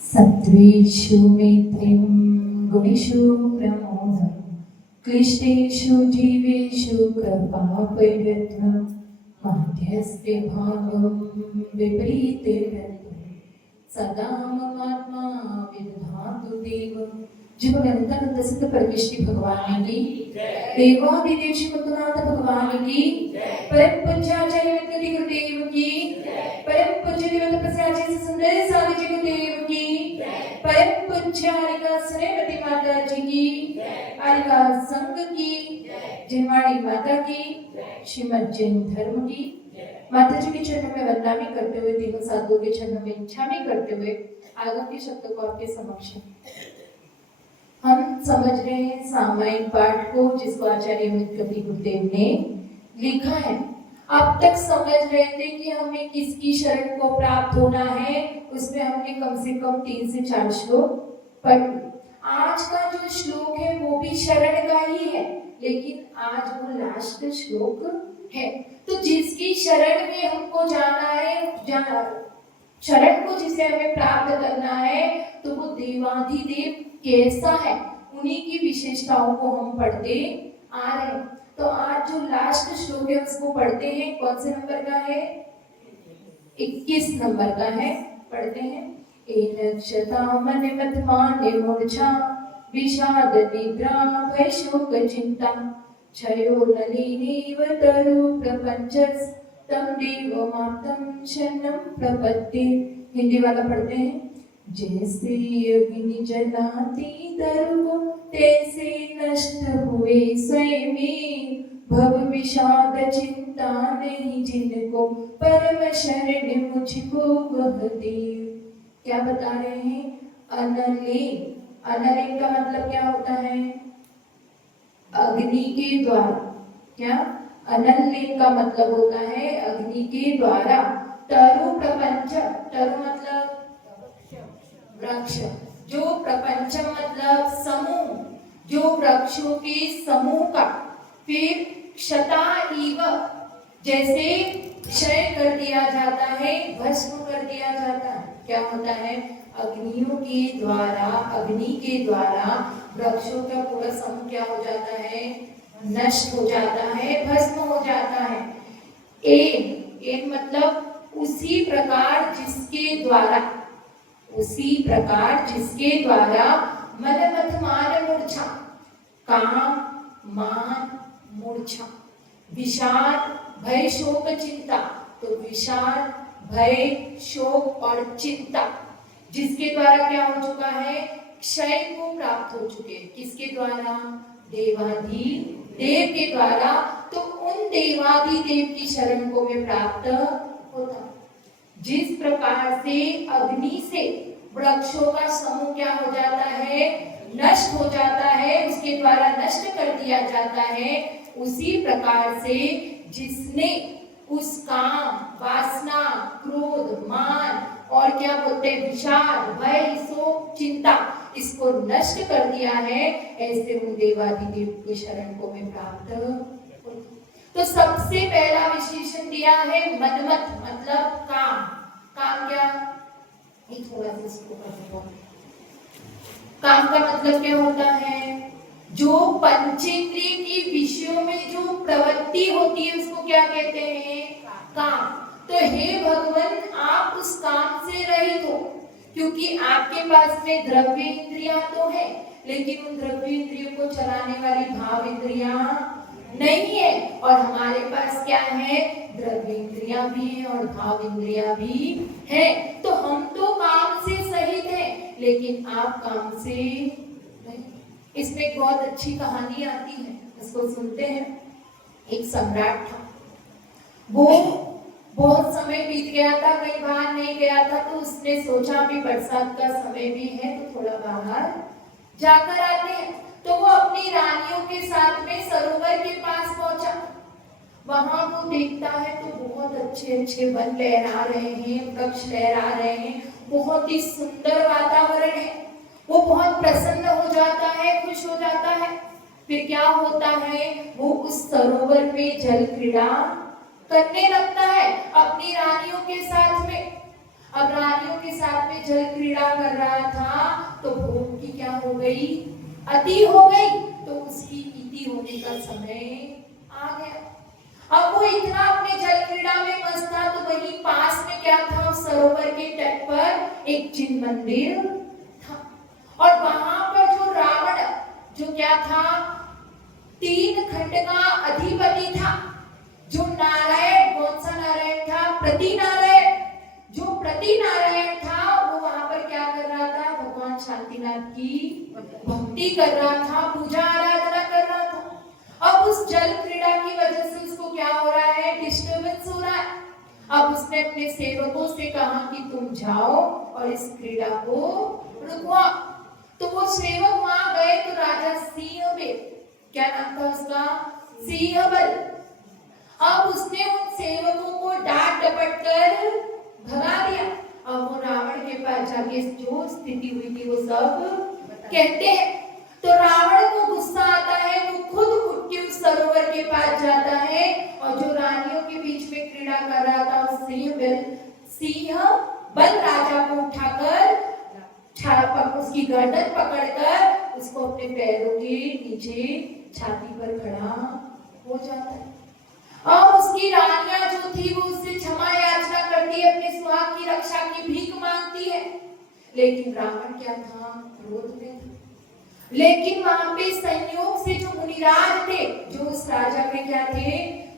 सत्त्वेषु मैत्रीं गुणेषु प्रमोदं क्लिष्टेषु जीवेषु कृपापैरत्वं मध्यस्थे भावं विपरीते सदा ममात्मा विदधातु देवं। जब अनंतानंद सिद्ध परमेश्वरी भगवान की देवादिदेव श्रीमद्नाथ भगवान की परम पूज्याचार्य गुरुदेव की परम पूज्य देवता प्रसाद सुंदर स्वामी जी गुरुदेव की परम पूज्य हरिका श्रीमती माता जी की हरिका संघ की जिनवाड़ी माता की श्रीमद जैन धर्म की माता जी के चरणों में वंदना भी करते हुए तीनों साधुओं के चरणों में इच्छा भी करते हुए आगम के शब्द को आपके समक्ष हम समझ रहे हैं सामायिक पाठ को, जिसको आचार्य कवि गुरुदेव ने लिखा है। अब तक समझ रहे थे कि हमें किसकी शरण को प्राप्त होना है, उसमें हमने कम से कम 3 से 4 श्लोक पढ़। आज का जो श्लोक है वो भी शरण का ही है, लेकिन आज वो लास्ट श्लोक है। तो जिसकी शरण में हमको जाना है, शरण को जिसे हमें प्राप्त करना है, तो वो देवाधिदेव कैसा है, उन्हीं की विशेषताओं को हम पढ़ते आ रहे हैं। तो आज जो लास्ट श्लोक है उसको पढ़ते हैं। कौन से नंबर का है? 21 नंबर का है। पढ़ते हैं। एनक्षता मन मत माने मूर्छा विषाद निद्रा भय शोक चिंता क्षयो नलिनीव तरु प्रपंचस तम देव मातम शरणं प्रपत्ति। हिंदी वाला पढ़ते हैं। जैसे अग्नि जलाती तरु तैसे नष्ट हुए स्वयं, भव विषाद चिंता नहीं जिनको परम शरण मुझको वह देव। क्या बता रहे हैं? अनलेन। अनलेन का मतलब क्या होता है? अग्नि के द्वारा। क्या? अनलेन का मतलब होता है अग्नि के द्वारा। तरु प्रपंच, तरु मतलब वृक्ष, जो प्रपंच मतलब समूह, जो वृक्षों के समूह का। फिर क्षता इव, जैसे क्षय कर दिया जाता है, भस्म कर दिया जाता है। क्या होता है? अग्नियों के द्वारा, अग्नि के द्वारा वृक्षों का पूरा समूह क्या हो जाता है? नष्ट हो जाता है, भस्म हो जाता है। एक मतलब उसी प्रकार जिसके द्वारा, उसी प्रकार जिसके द्वारा मन मत मान मूर्छा, काम मान मूर्छा, विषाद भय शोक चिंता। तो विषाद भय शोक और चिंता जिसके द्वारा क्या हो चुका है? क्षय को प्राप्त हो चुके। किसके द्वारा? देवाधिदेव के द्वारा। तो उन देवाधिदेव की शरण को मैं प्राप्त होता। जिस प्रकार से अग्नि से वृक्षों का समूह क्या हो जाता है? नष्ट हो जाता है, उसके द्वारा नष्ट कर दिया जाता है। उसी प्रकार से जिसने उस काम, वासना, क्रोध, मान और क्या बोलते हैं, विषाद, भय, शोक, चिंता, इसको नष्ट कर दिया है, ऐसे उन देवाधिदेव की शरण को मैं प्राप्त हूं। तो सबसे पहला विशेषण दिया है मनमत, मतलब काम। काम क्या? थोड़ा सा इसको कर। काम का मतलब क्या होता है? जो पंचेंद्रिय की विषयों में जो प्रवृत्ति होती है उसको क्या कहते हैं? काम। तो हे भगवान, आप उस काम से रहित हो, क्योंकि आपके पास में द्रव्य इंद्रियां तो है, लेकिन उन द्रव्य इंद्रियों को चलाने वाली भाव इंद्रियां नहीं है। और हमारे पास क्या है? द्रव्य इंद्रियां भी है और भाव इंद्रियां भी है। तो हम तो काम से सहित हैं, लेकिन आप काम से नहीं। इसमें एक बहुत अच्छी कहानी आती है, इसको सुनते हैं। एक सम्राट था, वो बहुत समय बीत गया था, कहीं बाहर नहीं गया था, तो उसने सोचा भी बरसात का समय भी है तो थोड़ा बाहर जाकर आते हैं। तो वो अपनी रानियों के साथ में सरोवर के पास पहुंचा। वहां वो देखता है तो बहुत अच्छे अच्छे वन लहरा रहे हैं, वृक्ष लहरा रहे हैं, बहुत ही सुंदर वातावरण है। वो बहुत प्रसन्न हो जाता है, खुश हो जाता है। फिर क्या होता है? वो उस सरोवर में जल क्रीड़ा करने लगता है अपनी रानियों के साथ में। अब रानियों के साथ में जल क्रीड़ा कर रहा था तो भोग की क्या हो गई, अति हो गई, तो उसकी इति होने का समय आ गया। अब वो इतना अपने जल क्रीड़ा में मस्त था, तो वहीं पास में क्या था, सरोवर के तट पर एक चिन्ह मंदिर था, और वहां पर जो रावण जो क्या था, 3 खंड का अधिपति था, जो नारायण, कौन सा नारायण था, प्रति नारायण, जो प्रति नारायण था वो वहां पर क्या कर रहा था, भगवान शांतिनाथ की भक्ति कर रहा था, पूजा आराधना कर रहा था। अब उस जल क्रीड़ा की वजह से उसको क्या हो रहा है, डिस्टर्बेंस हो रहा है। अब उसने अपने सेवकों से कहा कि तुम जाओ और इस क्रीड़ा को रुकवाओ। तो वो सेवक वहां गए तो राजा सिंहबल, क्या नाम था उसका, सिंहबल, अब उसने उन सेवकों को डांट डपट कर भगा दिया। अब वो रावण के पास जाके जो स्थिति हुई थी वो सब कहते हैं। तो रावण को गुस्सा आता है, वो खुद उठ के उस सरोवर के पास जाता है, और जो रानियों के बीच में क्रीड़ा कर रहा था उस सिंहबल राजा को उठाकर उसकी गर्दन पकड़कर उसको अपने पैरों के नीचे छाती पर खड़ा हो जाता है। अब उसकी रानियां जो थी वो उससे क्षमा याचना करती है, अपने सुहाग की रक्षा की भीख मांगती है, लेकिन रावण क्या था, क्रोध में था। लेकिन वहां पे संयोग से जो मुनिराज थे, जो उस राजा के क्या थे,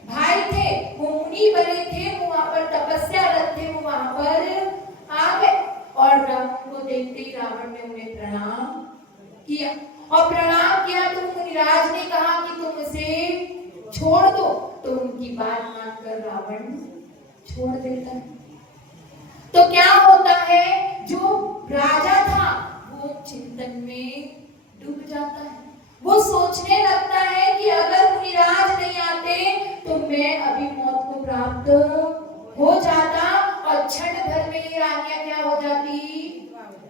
भाई थे, वो मुनि बने थे, वो वहां पर तपस्यारत थे, वो वहां पर आ गए, और रावण को देखते ही रावण ने उन्हें प्रणाम किया, और प्रणाम किया तो मुनिराज ने कहा कि तुम उसे छोड़ दो, तो उनकी बात मानकर रावण छोड़ देता है। तो क्या होता है, जो राजा था वो चिंतन में डूब जाता है, वो सोचने लगता है कि अगर मुनिराज नहीं आते तो मैं अभी मौत को प्राप्त हो जाता, और क्षण भर में ये रानियां क्या हो जाती,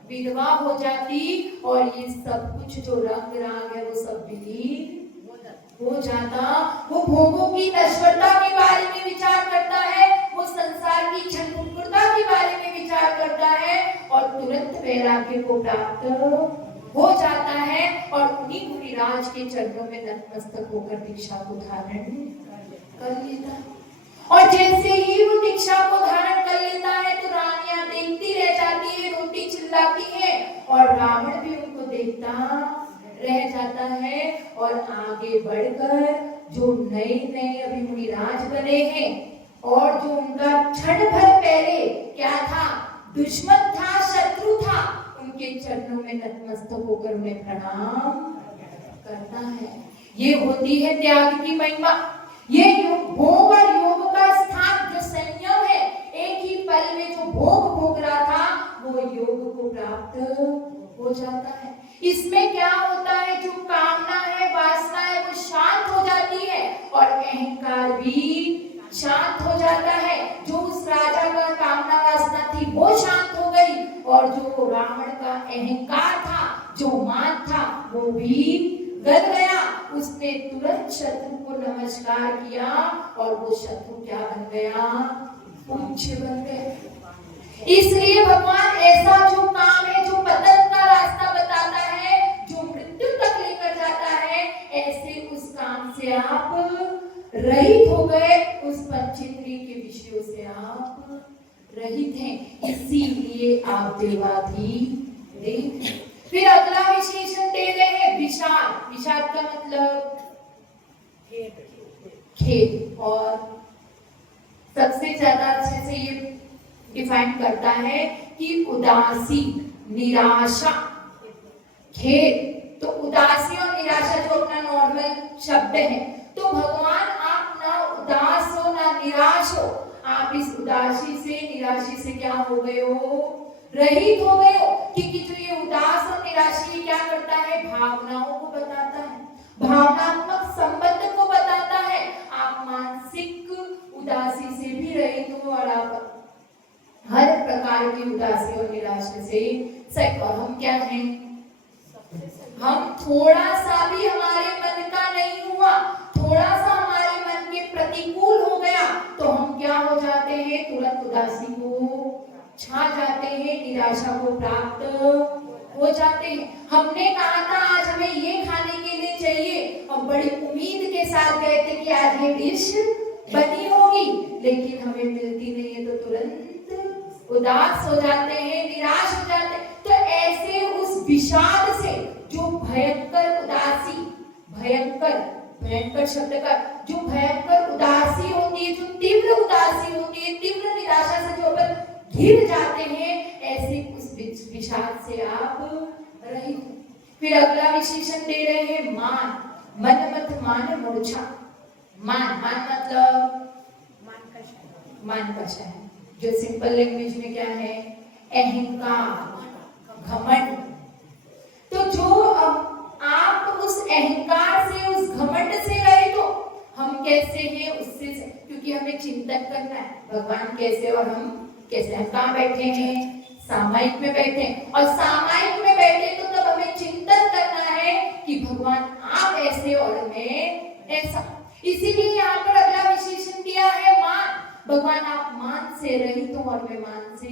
विधवा हो जाती, और ये सब कुछ जो रंग राग है वो सब विलीन हो जाता। वो भोगों की नश्वरता के बारे में विचार करता है, वो संसार की क्षणभंगुरता के बारे में विचार करता है, और तुरंत वैराग्य को प्राप्त हो जाता है, और उन्हीं मुनिराज के चरणों में नतमस्तक होकर दीक्षा को धारण कर लेता है। और जैसे ही वो दीक्षा को धारण कर लेता है तो रानियां देखती रह जाती है, रोती चिल्लाती है, और रावण भी उनको देखता रह जाता है, और आगे बढ़कर जो नए नए अभी मुनिराज बने हैं, और जो उनका क्षण भर पहले क्या था, दुश्मन था, शत्रु था, उनके चरणों में नतमस्तक होकर उन्हें प्रणाम करता है। ये होती है त्याग की महिमा। ये भोग और योग का स्थान, जो संयम है, एक ही पल में जो भोग भोग रहा था वो योग को प्राप्त हो जाता है। इसमें क्या होता है, जो कामना है, वासना है, वो शांत हो जाती है, और अहंकार भी शांत हो जाता है। जो उस राजा का कामना वासना थी वो शांत हो गई, और जो रावण का अहंकार था, जो मान था, वो भी गल गया। उसने तुरंत शत्रु को नमस्कार किया, और वो शत्रु क्या बन गया, पूज्य बन गया। इसलिए भगवान ऐसा जो काम है, जो पतन का रास्ता बताता है, जो मृत्यु तक लेकर जाता है, ऐसे उस काम से आप रहित हो गए, उस पंचेंद्रिय के विषयों से आप रहित हैं, इसीलिए आप देवाधिदेव। फिर अगला विशेषण दे रहे हैं विषाद। विषाद का मतलब खेद, और सबसे ज्यादा अच्छे से ये डिफाइन करता है कि उदासी, निराशा, खेद। तो उदासी और निराशा जो अपना नॉर्मल शब्द है, तो भगवान आप ना उदास हो ना निराश हो, आप इस उदासी से, निराशी से क्या हो गए हो, रहित हो गए हो। क्योंकि जो ये उदास और निराशी क्या करता है, भावनाओं को बताता है, भावनात्मक संबंध को बताता है। आप मानसिक उदासी से भी रहित हो, और आप हर प्रकार की उदासी और निराशा से सही। और हम क्या हैं, हम थोड़ा सा भी हमारे मन का नहीं हुआ, थोड़ा सा हमारे मन के प्रतिकूल हो गया, तो हम क्या हो जाते हैं, तुरंत उदासी को छा जाते हैं, निराशा को प्राप्त हो जाते हैं। हमने कहा था आज हमें ये खाने के लिए चाहिए और बड़ी उम्मीद के साथ गए थे कि आज ये डिश बनी होगी, लेकिन हमें मिलती नहीं है तो तुरंत उदास हो जाते हैं, निराश हो जाते हैं। तो ऐसे उस विषाद से, जो भयंकर उदासी, भयंकर शब्द का जो भयंकर उदासी होती है, जो तीव्र उदासी होती है, तीव्र निराशा से जो अपन घिर जाते हैं, ऐसे उस विषाद से आप रहित। फिर अगला विशेषण दे रहे हैं मान। मन मत मान मूर्छा। मान मतलब मान कषाय, जो सिंपल लैंग्वेज में क्या है, अहंकार, घमंड। तो जो आप उस अहंकार से, उस घमंड से रहे, तो हम कैसे हैं उससे, क्योंकि हमें चिंतन करना है भगवान कैसे और हम कैसे। हम कहाँ बैठे हैं, सामायिक में बैठे हैं, और सामायिक में बैठे तो तब हमें चिंतन करना है कि भगवान आप ऐसे और मैं ऐसा। इसीलिए यहाँ पर अगला विशेषण दिया है मान। भगवान आप मान से रहित हो और मैं मान से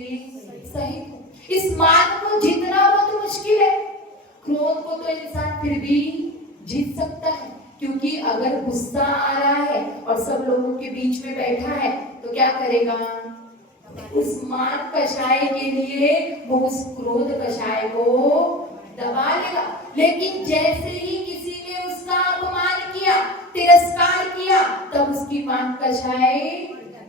सहित हूँ। इस मान को जीतना बहुत मुश्किल है। क्रोध को तो इंसान फिर भी जीत सकता है, क्योंकि अगर गुस्सा आ रहा है और सब लोगों के बीच में बैठा है तो क्या करेगा, उस मान कषाय के लिए वो उस क्रोध कषाय को दबा लेगा। लेकिन जैसे ही किसी ने उसका अपमान किया, तिरस्कार किया, तब उसकी मान कषाय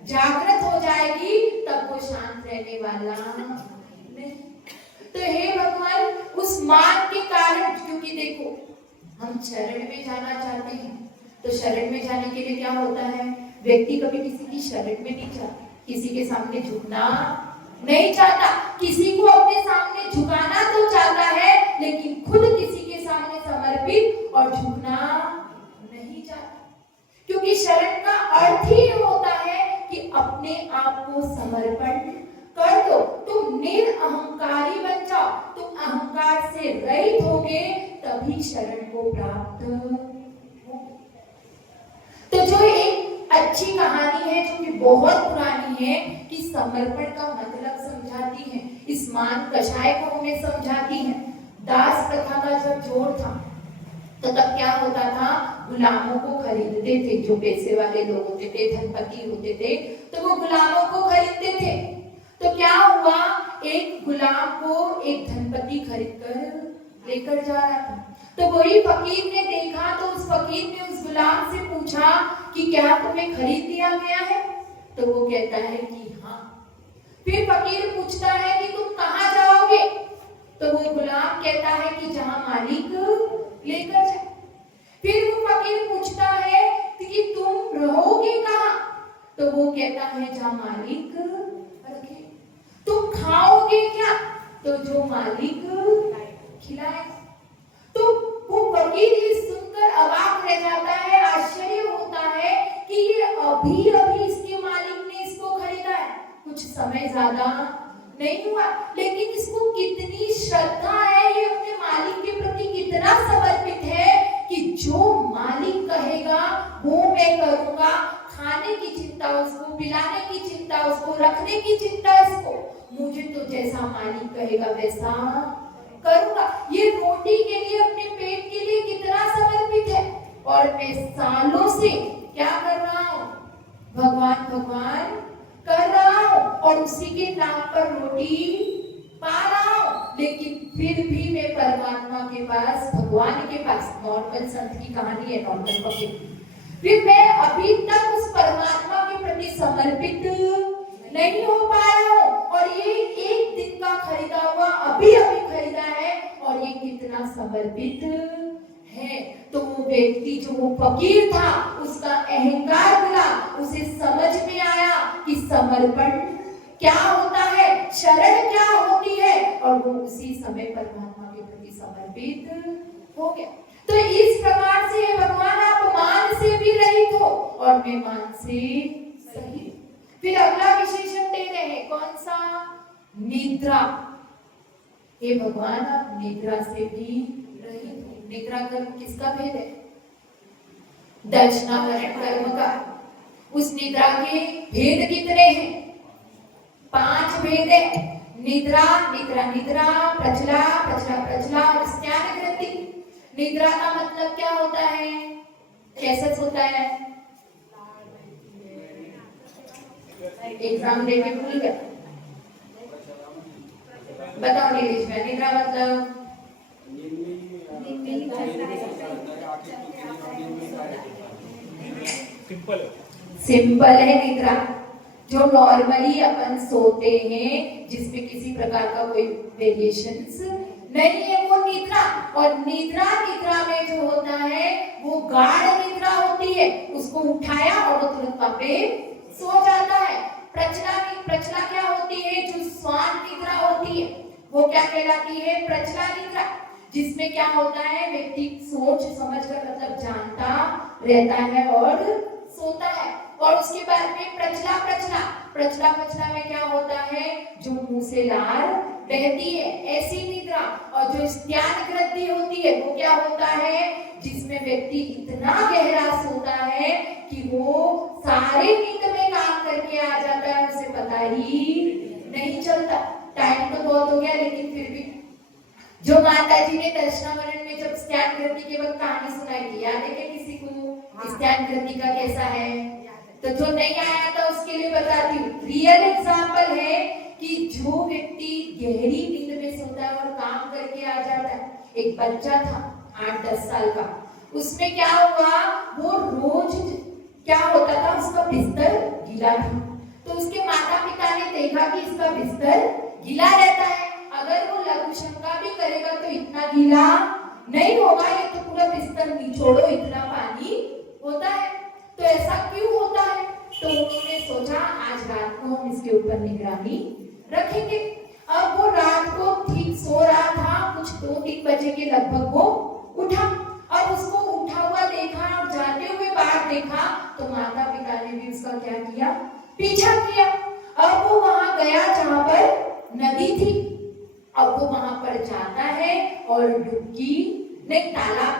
जागृत हो जाएगी, तब वो शांत रहने वाला नहीं। तो हे भगवान, उस मान के कारण, क्योंकि देखो हम शरण में जाना चाहते हैं, तो शरण में जाने के लिए क्या होता है, व्यक्ति कभी किसी की शरण में नहीं जाता, किसी के सामने झुकना नहीं चाहता, किसी को अपने सामने झुकाना तो चाहता है, लेकिन खुद किसी के सामने समर्पित और झुकना नहीं चाहता। क्योंकि शरण का अर्थ ही होता है कि अपने आप को समर्पण कर दो, तुम निरअहंकारी बन जाओ, तुम अहंकार से रहित होगे, तभी शरण को प्राप्त हो। तो जो एक अच्छी कहानी है, जो कि बहुत पुरानी है, कि समर्पण का मतलब समझाती है, इस मान कषाय को हमें समझाती है। दास प्रथा का जब जोर था, तो तब क्या होता था, गुलामों को खरीदते थे, जो पैसे वाले लोग होते थे, धनपति होते थे, तो वो गुलामों को खरीदते थे। तो क्या हुआ, एक गुलाम को एक धनपति खरीद कर लेकर जा रहा था। तो वही फकीर ने देखा, तो उस फकीर ने उस गुलाम से पूछा कि क्या तुम्हें खरीद लिया गया है? तो वो कहता है कि हाँ। फिर फकीर पूछता है कि तुम कहाँ जाओगे? तो वो गुलाम कहता है कि जहाँ मालिक लेकर जाए। फिर वो फकीर पूछता है कि तुम रहोगे कहाँ? तो वो कहता है जहाँ मालिक रखे। तुम खाओगे क्या? तो जो मालिक खिलाए। तो वो फकीर ये सुनकर अवाक रह जाता है, आश्चर्य होता है कि ये अभी अभी इसके मालिक ने इसको खरीदा है, कुछ समय ज्यादा नहीं हुआ, लेकिन इसको कितनी श्रद्धा है, ये अपने मालिक के प्रति कितना समर्पित है कि जो मालिक कहेगा वो मैं करूंगा। खाने की चिंता उसको, पिलाने की चिंता उसको, रखने की चिंता इसको, मुझे तो जैसा मालिक कहेगा वैसा करूंगा। ये रोटी के लिए, अपने पेट के लिए कितना समर्पित है, और मैं सालों से क्या कर रहा हूँ, भगवान भगवान कर रहा हूँ, और उसी के नाम पर रोटी पा रहा हूँ, लेकिन फिर भी मैं परमात्मा के पास, भगवान के पास, नॉर्मल संत की कहानी है, नॉर्मल पब्लिक, फिर मैं अभी तक उस परमात्मा के प्रति समर्पित नहीं हो पाया हूँ, और ये एक दिन का खरीदा हुआ अभी अभी खरीदा है, और ये कितना समर्पित है। तो वो व्यक्ति, जो वो फकीर था, उसका अहंकार खुला, उसे समझ में आया कि समर्पण क्या होता है, शरण क्या होती है, और वो उसी समय परमात्मा के प्रति समर्पित हो गया। तो इस प्रकार से भगवान, आप मान से भी रहित हो और मैं मान से सहित। फिर अगला विशेषण दे रहे हैं, कौन सा, निद्रा। हे भगवान, आप निद्रा से भी रहित हो। निद्रा कर्म किसका भेद है? दर्शनावरण कर्म का। उस निद्रा के भेद कितने हैं? 5 भेद है, निद्रा, निद्रा निद्रा, प्रचला, प्रचला प्रचला और स्त्यान ग्रंथि। निद्रा का मतलब क्या होता है, कैसे सोता है? एग्जाम देके भूल गया, बताओ नीलेश भाई, निद्रा मतलब? सिंपल है निद्रा, जो नॉर्मली अपन सोते हैं जिसमें किसी प्रकार का कोई वेरिएशंस नहीं है, वो निद्रा। और निद्रा में जो होता है वो गाढ़ निद्रा होती है, उसको उठाया और वो तुरंत वहां पे सो जाता है। प्रचला क्या होती है, जो स्वान निद्रा होती है वो क्या कहलाती है, प्रचला निद्रा, जिसमें क्या होता है व्यक्ति सोच समझ कर मतलब जानता रहता है और सोता है। और उसके बाद में प्रचला में क्या होता है, जो मुंह से लार बहती है ऐसी निद्रा। और जो स्त्यान ग्रंथि होती है वो क्या होता है, जिसमें व्यक्ति इतना गहरा सोता है कि वो सारे नींद में काम करके आ जाता है, उसे पता ही नहीं चलता। टाइम तो बहुत हो गया लेकिन फिर भी जो माता जी ने दर्शनावरण में जब स्त्यान ग्रंथि के वक्त कहानी सुनाई थी, याद है क्या किसी को स्त्यान ग्रंथि का कैसा है? तो जो नहीं आया था उसके लिए बताती हूँ, रियल एग्जाम्पल है कि जो व्यक्ति गहरी नींद में सोता है और काम करके आ जाता है। एक बच्चा था 8-10 साल का, उसमें क्या हुआ, वो रोज क्या होता था, उसका बिस्तर गीला था, तो उसके माता पिता ने देखा कि इसका बिस्तर गीला रहता है, अगर वो लघु शंका भी करेगा तो इतना गीला नहीं होगा, ये तो पूरा बिस्तर निचोड़ो, इतना पानी होता है, तो ऐसा क्यों होता है? तो उन्होंने सोचा आज रात को हम इसके ऊपर निगरानी रखेंगे। अब वो रात को ठीक सो रहा था, कुछ 2-3 बजे के लगभग वो उठा, और उसको उठा हुआ देखा और जाते हुए बाहर देखा, तो माता पिता ने भी उसका क्या किया, पीछा किया। अब वो वहां गया जहां पर नदी थी, अब वो वहां पर जाता है और डुबकी नहीं, तालाब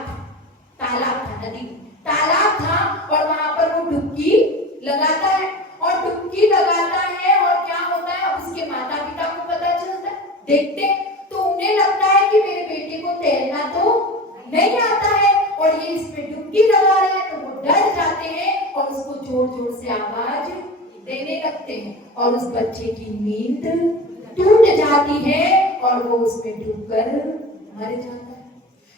था, नदी तालाब था, और वहां पर वो डुबकी लगाता है, और डुबकी लगाता है, और क्या होता है, अब उसके माता पिता को पता चलता है, देखते तो उन्हें लगता है कि मेरे बेटे को तैरना तो नहीं आता है और ये इसमें डुबकी लगा रहा है, तो वो डर जाते हैं और उसको जोर जोर से आवाज देने लगते हैं, और उस बच्चे की नींद टूट जाती है और वो उसमें डूबकर मर जाता है।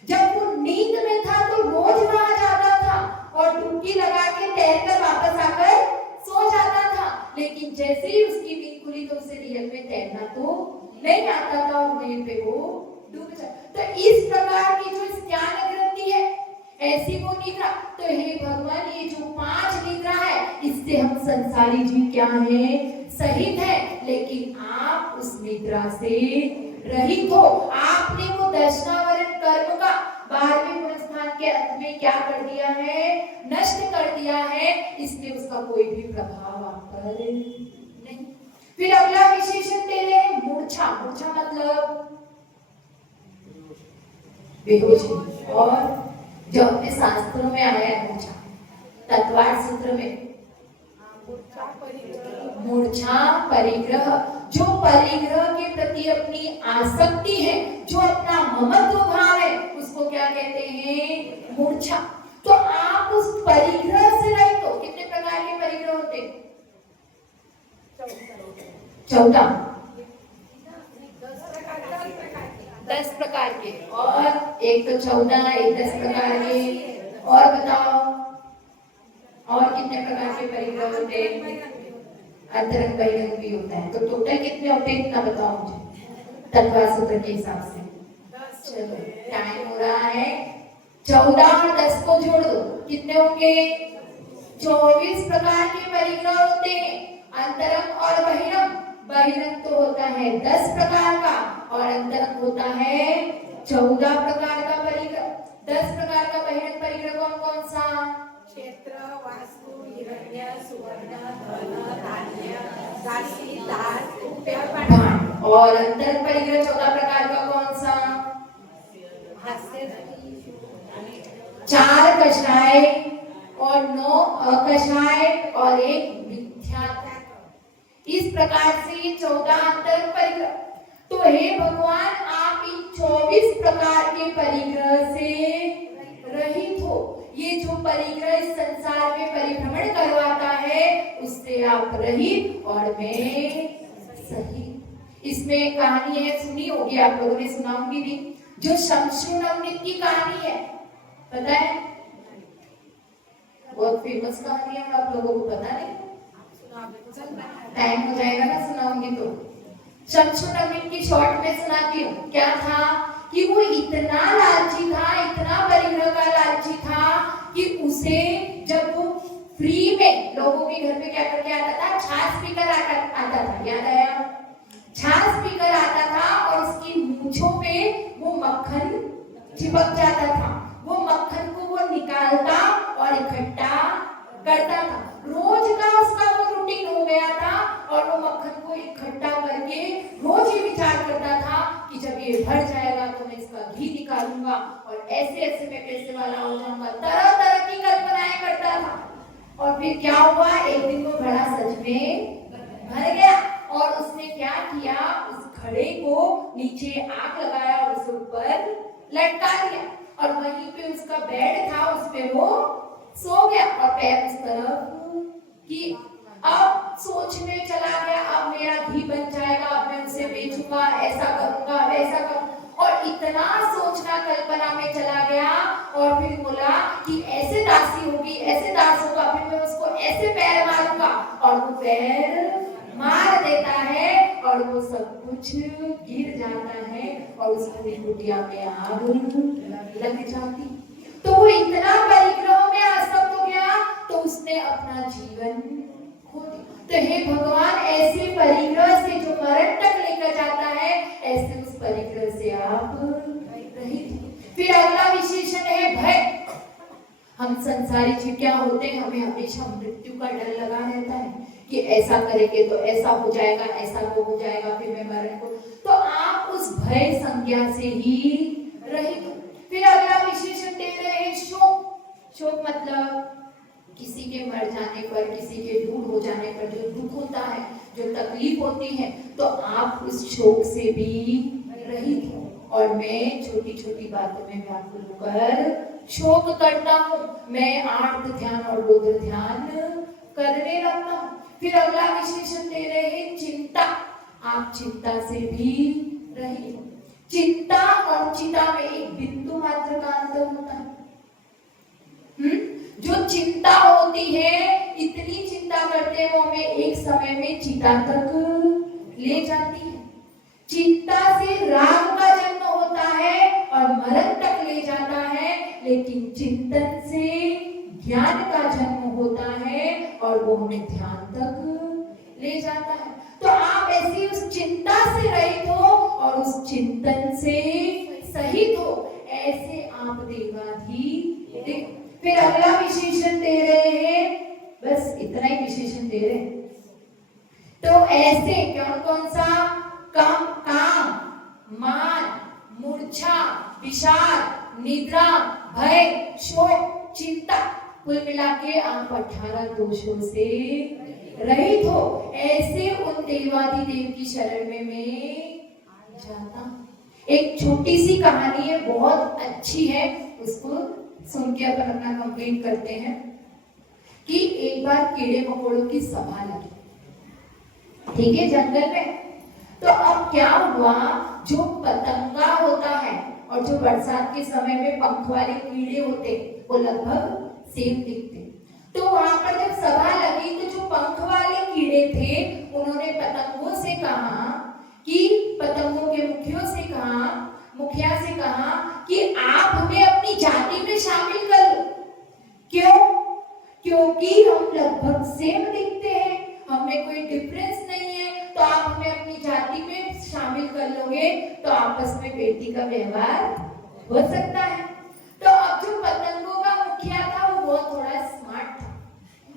जब वो नींद में था तो रोज वहां जाता था और डुबकी लगा के तैरकर वापस आकर सो जाता था, लेकिन जैसे ही उसकी नींद खुली तो उसे रियल में तैरना तो नहीं आता था और वहीं पे वो डूब जाता। तो इस प्रकार की जो स्त्यान ग्रंथि है, ऐसी वो निद्रा। तो हे भगवान, ये जो 5 निद्रा है, इससे हम संसारी जीव क्या है, सहित है, लेकिन आप उस निद्रा से रहित हो। आपने वो दर्शनावरण कर्म का 12वें गुणस्थान के अंत में क्या कर दिया है, नष्ट कर दिया है, इसलिए उसका कोई भी प्रभाव आप पर नहीं। फिर अगला विशेषण दे रहे हैं मूर्छा। मूर्छा मतलब बेहोशी, और जो अपने शास्त्रों में आया है मूर्छा, तत्वार्थ सूत्र में मूर्छा परिग्रह, जो परिग्रह के प्रति अपनी आसक्ति है, जो अपना ममत्व भाव है, उसको क्या कहते हैं, मूर्छा। तो आप उस परिग्रह से रहित हो। कितने प्रकार के परिग्रह होते हैं? 14, 10 प्रकार के, और एक तो 14, एक 10 प्रकार के, और बताओ और कितने प्रकार के परिग्रह होते हैं? अंतरंग बहिरंग भी होता है। तो टोटल कितने होते हैं इतना बताओ मुझे, तत्वार्थ सूत्र के हिसाब से। चलो टाइम हो रहा है, 14 और 10 को जोड़ दो, कितने होंगे? 24 प्रकार के परिग्रह होते हैं, अंतरंग और बहिरंग। बहिरंग तो होता है 10 प्रकार का और अंतरंग होता है 14 प्रकार का परिग्रह। 10 प्रकार का बहिरंग परिग्रह कौन कौन सा? क्षेत्र, वास्तु, हिरण्य, सुवर्ण, धन, धान्य, राशि, दास, रुपया, भांड। और अंतरंग परिग्रह 14 प्रकार का कौन सा? हास्य, 4 कषाय और 9 अकषाय और 1 मिथ्या। इस प्रकार से ये 14 अंतर परिग्रह। तो हे भगवान, आप इन 24 प्रकार के परिग्रह से रहित हो। ये जो परिग्रह इस संसार में परिभ्रमण करवाता है, उससे आप रहित और मैं सही। इसमें कहानी है, सुनी होगी आप लोगों ने, सुनाऊंगी भी, जो शमशू नवनीत की कहानी है, पता है? बहुत फेमस कहानी है, आप लोगों को पता नहीं? टाइम हो जाएगा ना सुनाऊंगी तो। शमशू नवनीत की शॉर्ट में सुनाती हूँ। क्या था कि वो इतना लालची था, इतना परिग्रह का लालची था कि उसे जब वो फ्री में लोगों के घर में क्या करके आता था, छाछ पीकर आता था, याद आया? छाछ पीकर आता था और उसकी मूंछों पे वो मक्खन चिपक जाता था। वो मक्खन को वो निकालता और इकट्ठा करता था। रोज का उसका वो रूटीन हो गया था और वो मक्खन को इकट्ठा करके रोज ये विचार करता था कि जब ये भर जाएगा तो मैं इसका घी निकालूंगा और ऐसे ऐसे मैं पैसे वाला हो जाऊंगा। तरह तरह की कल्पनाएं करता था। और फिर क्या हुआ, एक दिन वो घड़ा सच में भर गया और उसने क्या किया, उस घड़े को नीचे आग लगाया और उसे ऊपर लटका दिया और वहीं पे उसका बेड था, उस पे वो सो गया और पैर उस तरफ कि अब सोचने चला गया, अब मेरा घी बन जाएगा, अब मैं उसे बेचूंगा, ऐसा करूंगा, वैसा करूंगा। और इतना सोचना कल्पना में चला गया और फिर बोला कि ऐसे दासी होगी, ऐसे दास होगा, फिर मैं उसको ऐसे पैर मारूंगा। और वो पैर मार देता है और वो सब कुछ गिर जाता है और उस पूरी कुटिया में आग लग जाती। तो वो इतना परिग्रह में आसक्त हो गया तो उसने अपना जीवन खो दिया। तो हे भगवान, ऐसे परिग्रह से जो मरण तक लेकर जाता है, ऐसे उस परिग्रह से आप रहित। फिर अगला विशेषण है भय। हम संसारी जीव क्या होते हैं, हमें हमेशा मृत्यु का डर लगा रहता है कि ऐसा करेंगे तो ऐसा हो जाएगा, ऐसा वो हो जाएगा, फिर मैं मरण को। तो आप उस भय संज्ञा से ही रहित हो। फिर अगला विशेषण दे रहे हैं शोक। शोक मतलब किसी के मर जाने पर, किसी के दूर हो जाने पर जो दुख होता है, जो तकलीफ होती है, तो आप उस शोक से भी रहित हो। और मैं छोटी छोटी बातों में व्याकुल होकर शोक करता हूँ, मैं आर्त ध्यान और रुद्र ध्यान करने लगता हूँ। फिर अगला विशेषण दे रहे हैं चिंता। आप चिंता से भी रहित हो। चिंता और चिता में एक बिंदु मात्र का अंतर होता है। जो चिंता होती है, इतनी चिंता करते हैं वो हमें एक समय में चिता तक ले जाती है। चिंता से राग का जन्म होता है और मरण तक ले जाता है, लेकिन चिंतन से ज्ञान का जन्म होता है और वो हमें ध्यान तक ले जाता है। तो आप ऐसी उस चिंता से रहित हो और उस चिंतन से सहित हो, ऐसे आप देवाधिदेव। फिर अगला विशेषण दे रहे हैं, बस इतना ही विशेषण दे रहे हैं। तो ऐसे कौन कौन सा? काम, मान, मूर्छा, विषाद, निद्रा, भय, शोक, चिंता, कुल मिला के आप 18 दोषों से रहित हो। ऐसे उन देवाधिदेव की शरण में मैं जाता हूँ। एक छोटी सी कहानी है, बहुत अच्छी है, उसको सुन के अपन अपना कंप्लीट करते हैं। कि एक बार कीड़े मकोड़ों की सभा लगी, ठीक है, जंगल में। तो अब क्या हुआ, जो पतंगा होता है और जो बरसात के समय में पंख वाले कीड़े होते, वो लगभग सेम दिखते। तो वहां पर जब सभा लगी तो जो पंख वाले कीड़े थे, उन्होंने पतंगों से कहा कि पतंगों के मुखिया से कहा कि आप हमें अपनी जाति में शामिल कर लो। क्यों? क्योंकि हम लगभग सेम दिखते हैं, हमें कोई डिफरेंस नहीं है, तो आप हमें अपनी जाति में शामिल कर लोगे तो आपस में बेटी का व्यवहार हो सकता है। तो अब जो पतंगों का मुखिया था वो बहुत थोड़ा स्मार्ट था।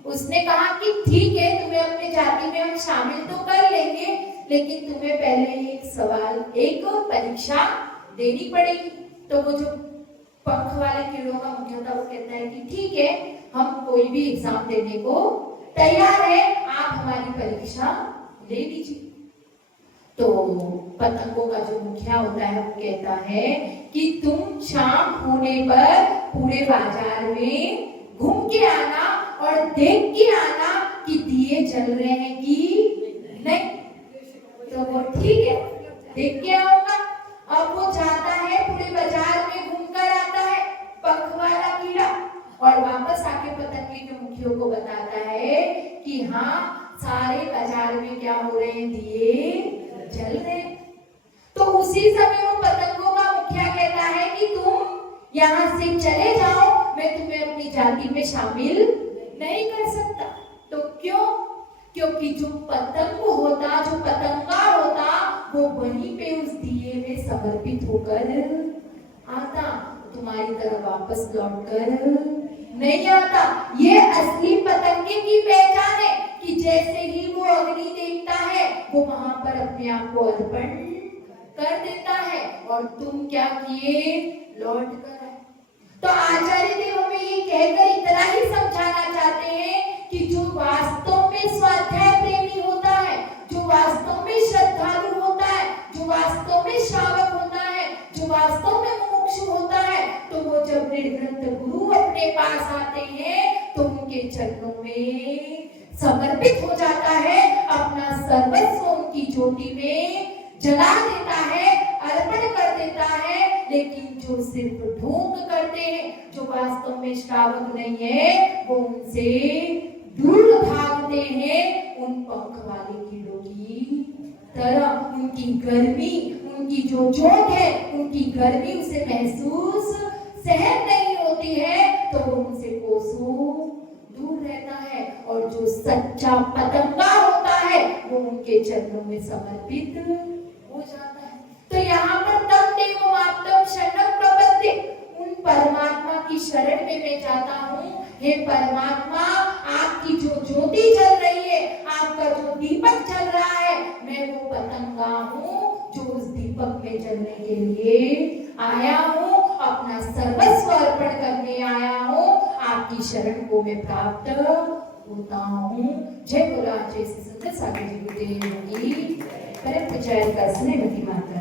उसने कहा कि ठीक है, तुम्हें अपनी जाति में हम शामिल तो कर लेंगे, लेकिन तुम्हें पहले एक परीक्षा देनी पड़ेगी। तो वो जो पंख वाले कीड़ों का मुखिया था वो कहता है कि ठीक है, हम कोई भी एग्जाम देने को तैयार है, आप हमारी परीक्षा ले लीजिए। तो पतंगों का जो मुखिया होता है वो कहता है कि तुम शाम होने पर पूरे बाजार में घूम के आना और देख के आना कि दिए जल रहे हैं कि नहीं। तो वो ठीक है, देख के आऊंगा। अब वो जाता है, पूरे बाजार में घूमकर आता है पंख वाला कीड़ा, और वापस आके पतंगे के मुखियों को बताता है कि हाँ, सारे बाजार में क्या हो रहे हैं, दिए जल रहे हैं। तो उसी समय वो पतंगों का मुखिया कहता है कि तुम यहाँ से चले जाओ, मैं तुम्हें अपनी जाति में शामिल नहीं कर सकता। तो क्यों? क्योंकि जो पतंग होता, जो पतंगा होता, वो वहीं पे उस दिए में समर्पित होकर आता, तुम्हारी तरफ वापस लौटकर नहीं आता। ये असली पतंगे की पहचान है कि जैसे ही वो अग्नि देखता है वो वहां पर अपने आप को अर्पण कर देता है। और तुम क्या किए? लौट कर आए। तो आचार्य देव हमें ये कहकर इतना ही समझाना चाहते हैं कि जो वास्तव में स्वाध्याय प्रेमी होता है, जो वास्तव में श्रद्धालु होता है, जो वास्तव में श्रावक होता है, जो वास्तव में मुमुक्षु होता है, तो वो जब निर्ग्रंथ गुरु अपने पास आते हैं तो उनके चरणों में समर्पित हो जाता है, अपना सर्वस्व उनकी ज्योति में जला देता है, अर्पण कर देता है। लेकिन जो सिर्फ ढोंग करते हैं, जो वास्तव में श्रावक नहीं है, वो उनसे दूर भागते हैं, उन पंख वाले कीड़ों की तरह। उनकी गर्मी, उनकी जो चोट है, उनकी गर्मी उसे महसूस सहन नहीं होती है, तो वो उनसे कोसों दूर रहता है। और जो सच्चा पतंगा होता है वो उनके चरणों में समर्पित हो जाता है। तो यहाँ पर तम देव मातम शरणम प्रपद्ये, उन परमात्मा की शरण में मैं जाता हूँ। हे परमात्मा, आपकी जो ज्योति जल रही है, आपका जो दीपक जल रहा है, मैं वो पतंगा हूँ जो उस दीपक में जलने के लिए आया हूँ, अपना सर्वस्व अर्पण करने आया हूँ, आपकी शरण को मैं प्राप्त होता हूँ। जय बोला जय श्री सत्य सागर जी गुरुदेव की परम प्रचार का स्नेहवती माता।